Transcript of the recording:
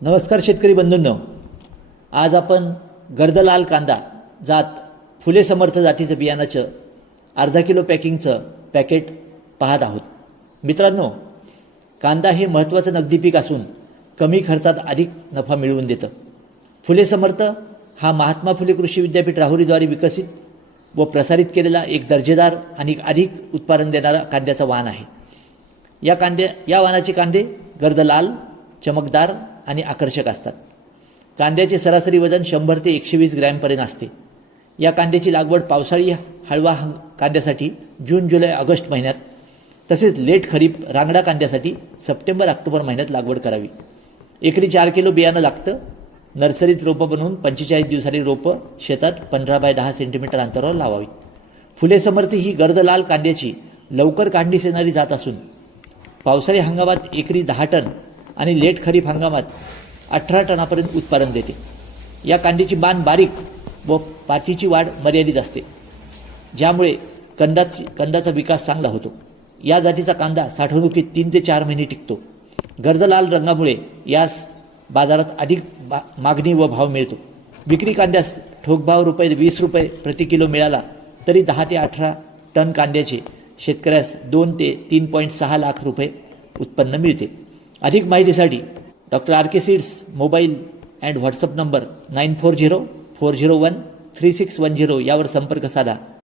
नमस्कार शेतकरी बंधूंनो, आज आपण गर्दलाल कांदा जात फुले समर्थ जातीचं बियाणाचं अर्धा किलो पॅकिंगचं पॅकेट पाहत आहोत. मित्रांनो, कांदा हे महत्त्वाचं नगदी पीक असून कमी खर्चात अधिक नफा मिळवून देतं. फुले समर्थ हा महात्मा फुले कृषी विद्यापीठ राहुरीद्वारे विकसित व प्रसारित केलेला एक दर्जेदार आणि अधिक उत्पादन देणारा कांद्याचा वाण आहे. या वाणाचे कांदे गर्दलाल, चमकदार आणि आकर्षक असतात. कांद्याचे सरासरी वजन 100 ते 120 ग्रॅमपर्यंत असते. या कांद्याची लागवड पावसाळी हळवा कांद्यासाठी जून, जुलै, ऑगस्ट महिन्यात, तसेच लेट खरीप रांगडा कांद्यासाठी सप्टेंबर, ऑक्टोबर महिन्यात लागवड करावी. एकरी 4 किलो बियाणं लागतं. नर्सरीत रोपं बनवून 45 दिवसांनी रोपं शेतात 15 बाय 10 सेंटीमीटर अंतरावर लावावीत. फुले समर्थ ही गर्दलाल कांद्याची लवकर काढणीस येणारी जात असून पावसाळी हंगामात एकरी 10 टन आणि लेट खरीप हंगामात 18 टनापर्यंत उत्पादन देते. या कांद्याची बाण बारीक व पातीची वाढ मर्यादित असते, ज्यामुळे कंदाचा विकास चांगला होतो. या जातीचा कांदा साठवणुकीत 3 ते 4 महिने टिकतो. गर्दलाल रंगामुळे यास बाजारात अधिक मागणी व भाव मिळतो. विक्री कांद्यास ठोक भाव ₹20 प्रति किलो मिळाला तरी 10 ते 18 टन कांद्याचे शेतकऱ्यास 2 ते 3.6 लाख रुपये उत्पन्न मिळते. अधिक माहितीसाठी doctor RK seeds mobile and WhatsApp number 9404013610 यावर संपर्क साधा.